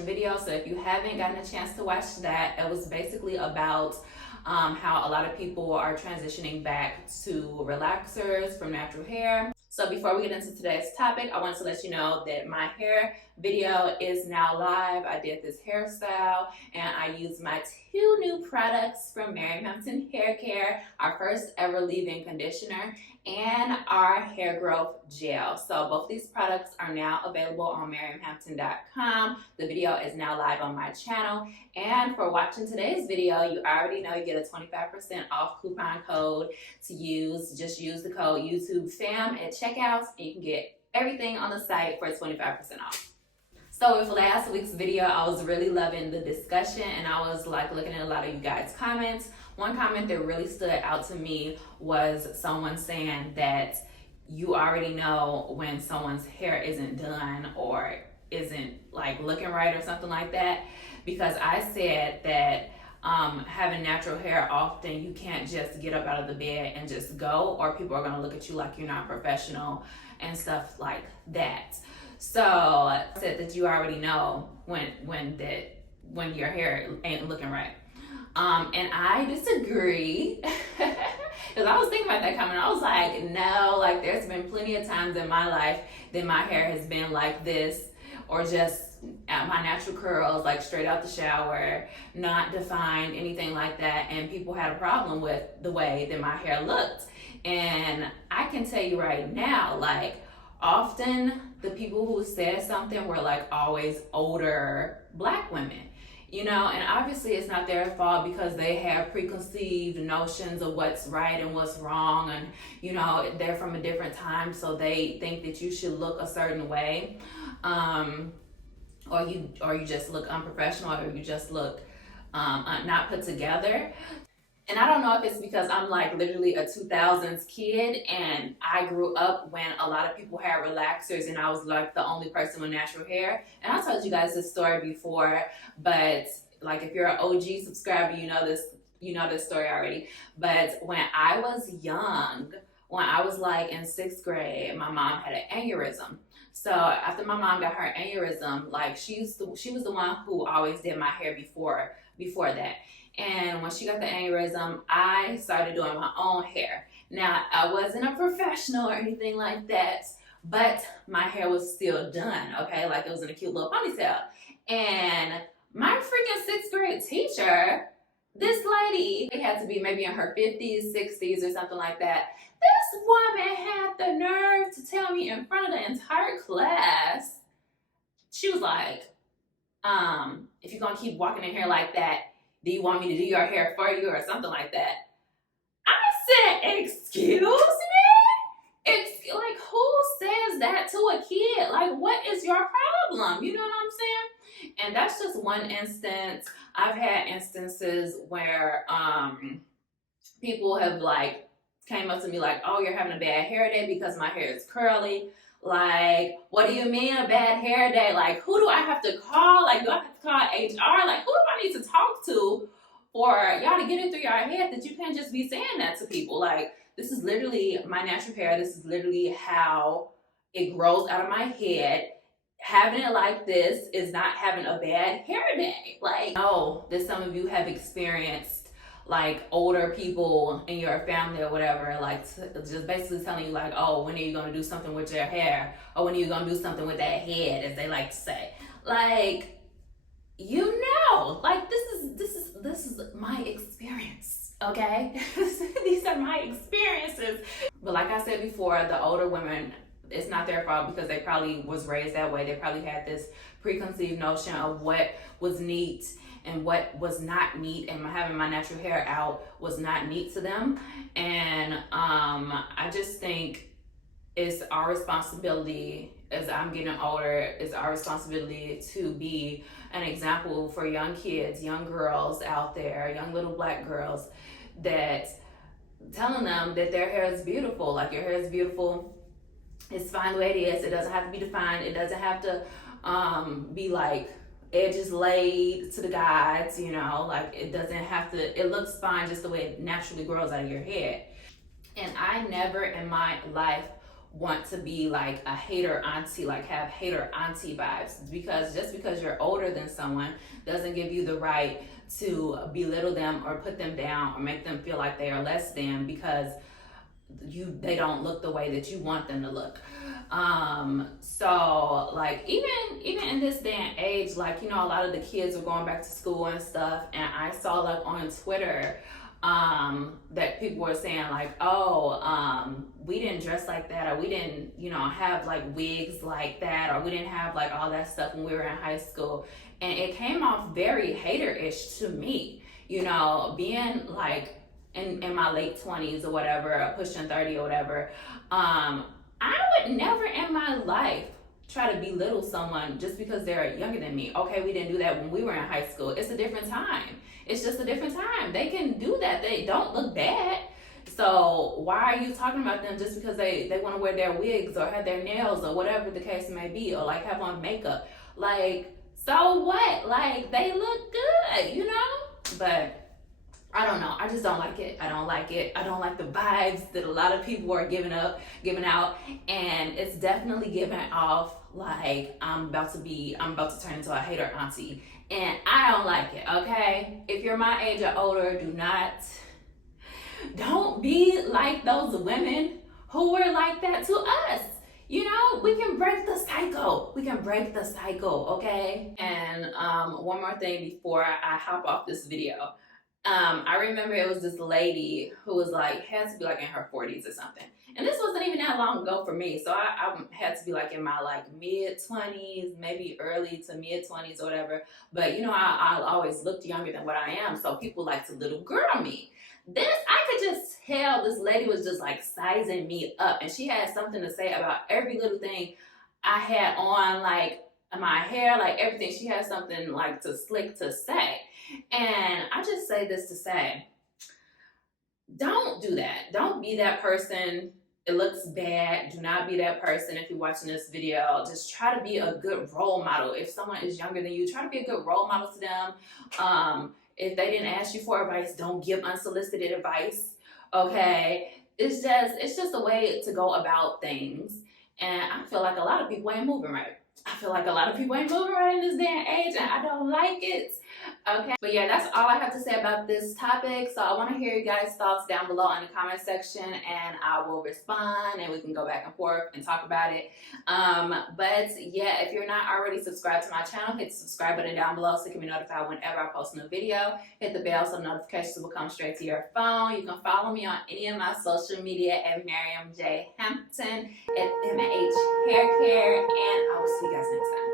discussion video. So if you haven't gotten a chance to watch that, it was basically about how a lot of people are transitioning back to relaxers from natural hair. So before we get into today's topic, I want to let you know that my hair video is now live. I did this hairstyle and I used my 2 new products from Mary Hampton Hair Care, our first ever leave-in conditioner and our hair growth gel. So both these products are now available on MaryHampton.com. The video is now live on my channel. And for watching today's video, you already know you get a 25% off coupon code to use. Just use the code YouTubeFam at checkout and you can get everything on the site for 25% off. So with last week's video, I was really loving the discussion and I was like looking at a lot of you guys' comments. One comment that really stood out to me was someone saying that you already know when someone's hair isn't done or isn't like looking right or something like that, because I said that having natural hair, often you can't just get up out of the bed and just go, or people are going to look at you like you're not professional and stuff like that. So I said that you already know when your hair ain't looking right. And I disagree because I was thinking about that comment. I was like, no, like there's been plenty of times in my life that my hair has been like this, or just at my natural curls, like straight out the shower, not defined, anything like that. And people had a problem with the way that my hair looked. And I can tell you right now, like often the people who said something were like always older Black women. You know, and obviously it's not their fault because they have preconceived notions of what's right and what's wrong, and you know, they're from a different time, so they think that you should look a certain way, or you just look unprofessional, or you just look not put together. And I don't know if it's because I'm like literally a 2000s kid and I grew up when a lot of people had relaxers and I was like the only person with natural hair. And I told you guys this story before, but like if you're an OG subscriber, you know this story already. But when I was young, when I was like in 6th grade, my mom had an aneurysm. So after my mom got her aneurysm, like she was the one who always did my hair before that. And when she got the aneurysm, I started doing my own hair. Now, I wasn't a professional or anything like that, but my hair was still done, okay? Like it was in a cute little ponytail. And my freaking 6th grade teacher, this lady, it had to be maybe in her 50s, 60s or something like that. This woman had the nerve to tell me in front of the entire class, she was like, if you're gonna keep walking in here like that, do you want me to do your hair for you or something like that? I said, excuse me? Like, who says that to a kid? Like, what is your problem? You know what I'm saying? And that's just one instance. I've had instances where people have like came up to me like, oh, you're having a bad hair day because my hair is curly. Like, what do you mean a bad hair day? Like, who do I have to call? Like, do I have to call HR? Like, who do I need to talk to for y'all to get it through your head that you can't just be saying that to people? Like, this is literally my natural hair. This is literally how it grows out of my head. Having it like this is not having a bad hair day. Like, no, that some of you have experienced like older people in your family or whatever, like just basically telling you like, oh, when are you gonna do something with your hair? Or when are you gonna do something with that head, as they like to say. Like, you know, like this is my experience, okay? These are my experiences. But like I said before, the older women, it's not their fault because they probably was raised that way. They probably had this preconceived notion of what was neat and what was not neat, and having my natural hair out was not neat to them. And I just think it's our responsibility as I'm getting older, it's our responsibility to be an example for young kids, young girls out there, young little Black girls, that telling them that their hair is beautiful. Like, your hair is beautiful, it's fine the way it is. It doesn't have to be defined. It doesn't have to be like edges laid to the gods, you know, like it doesn't have to, it looks fine just the way it naturally grows out of your head. And I never in my life want to be like a hater auntie, like have hater auntie vibes, because just because you're older than someone doesn't give you the right to belittle them or put them down or make them feel like they are less than because they don't look the way that you want them to look. So like even in this day and age, like, you know, a lot of the kids are going back to school and stuff, and I saw like on Twitter that people were saying like, oh, we didn't dress like that, or we didn't, you know, have like wigs like that, or we didn't have like all that stuff when we were in high school. And it came off very hater-ish to me, you know, being like in my late 20s or whatever, pushing 30 or whatever. I would never in my life try to belittle someone just because they're younger than me. Okay, we didn't do that when we were in high school. It's a different time. It's just a different time. They can do that. They don't look bad. So why are you talking about them just because they want to wear their wigs or have their nails or whatever the case may be, or like have on makeup? Like, so what? Like, they look good, you know? But I don't know. I just don't like it. I don't like it. I don't like the vibes that a lot of people are giving out, and it's definitely giving off like I'm about to turn into a hater auntie, and I don't like it. Okay, if you're my age or older, don't be like those women who were like that to us. You know, we can break the cycle. We can break the cycle, okay? And one more thing before I hop off this video. I remember it was this lady who was like, had to be like in her 40s or something. And this wasn't even that long ago for me. So I had to be like in my like mid 20s, maybe early to mid 20s or whatever. But you know, I always looked younger than what I am. So people like to little girl me. I could just tell this lady was just like sizing me up. And she had something to say about every little thing I had on, like my hair, like everything. She had something like slick to say. And I just say this to say, don't do that. Don't be that person. It looks bad. Do not be that person. If you're watching this video, just try to be a good role model. If someone is younger than you, try to be a good role model to them. If they didn't ask you for advice, don't give unsolicited advice. Okay. It's just a way to go about things. And I feel like a lot of people ain't moving right. I feel like a lot of people ain't moving right in this day and age, and I don't like it. Okay, but yeah, that's all I have to say about this topic. So I want to hear you guys' thoughts down below in the comment section, and I will respond, and we can go back and forth and talk about it. But yeah, if you're not already subscribed to my channel, hit the subscribe button down below so you can be notified whenever I post a new video. Hit the bell so notifications will come straight to your phone. You can follow me on any of my social media at Miriam J. Hampton, at MH Hair Care, and I will see you guys next time.